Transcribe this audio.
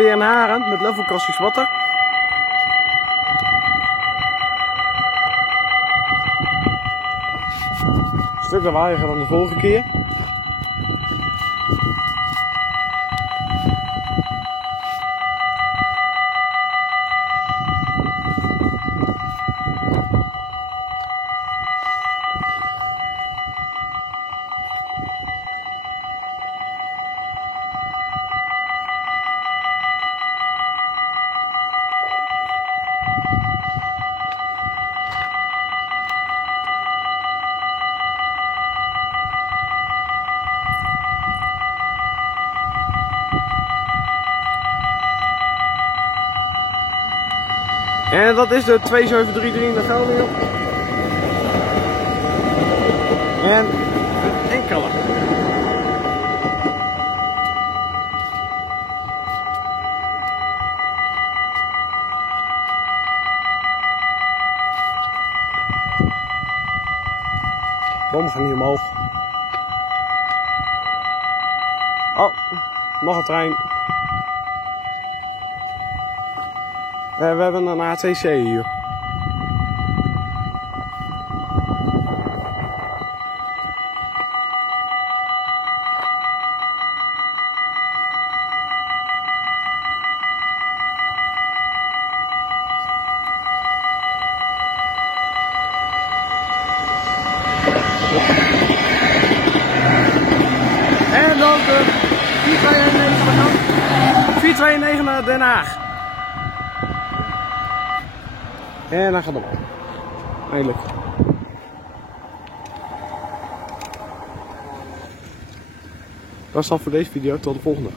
Weer een Haren met levelkastjes water. Een stuk lawaaiiger dan de vorige keer. En dat is de 2733 naar Groningen. En een enkele. Bomen gaan niet omhoog. Oh, nog een trein. We hebben een ATC hier. En dan de 429 naar Den Haag. En dan gaat het op. Eindelijk. Dat is dan voor deze video. Tot de volgende.